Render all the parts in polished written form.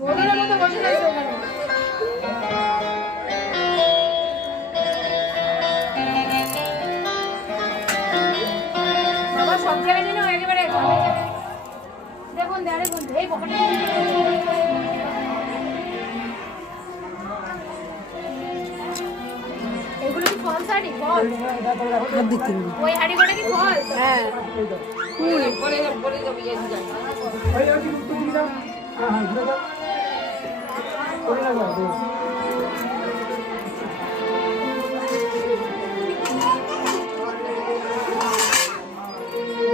মন্দিরের মতো বসে আছে ওখানে। বাবা সব জায়গায় যেন একেবারে দেখুন দেখুন এই পকেটে এগুলো কি ফল শাড়ি ফল ওই হাড়ি করে কি ফল হ্যাঁ ফুল পরে যাবে ইয়ে যায় ওই ওই একটু দিয়ে দাও হ্যাঁ ঘুরে দাও করে না যাও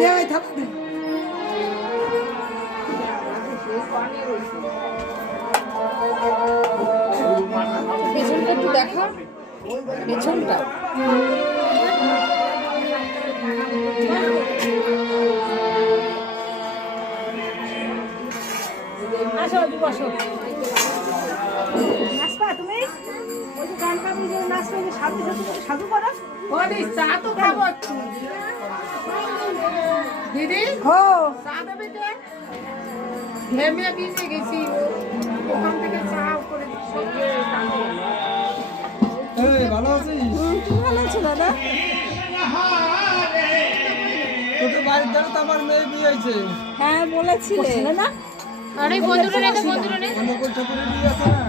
দেই থাকবে পেছনটা একটু দেখো পেছনটা আসো বসো নাচবা তুমি ওই যে গান গাবি যে নাচবে যে সাধু সাধু করো ওরে চা তো খাবো একটু দিদি হো চা দেবে তো ঘেমে ভিজে গেছি ওখান থেকে চা করে এই ভালো আছিস তুই ভালো আছিস দাদা তোদের বাড়ির ধারে তো আমার মেয়ে বিয়ে হয়েছে হ্যাঁ বলেছিলে না আরে বন্ধুরা নে আমরা কোন ঠাকুরের বিয়ে আছে না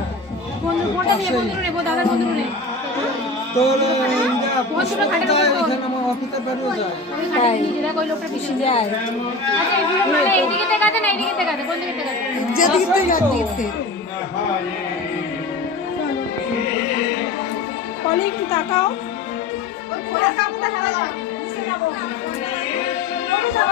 বন্ধু কোনটা নিয়ে বন্ধুরা নেব দাদার বন্ধুরা নে তোর ইন্দা বন্ধুরা খাটে এখানে আমার অফিসে বের হয়ে যায় তাই নিজেরা কই লোকটা বেশি যায় আচ্ছা মানে এইদিকে দেখাতে না এইদিকে দেখাতে কোন দিকে দেখাতে যেদিকে দেখাতে কলি একটু তাকাও ওই খোলা কাপড়টা ফেলা দাও নিচে যাবো ওরে যাও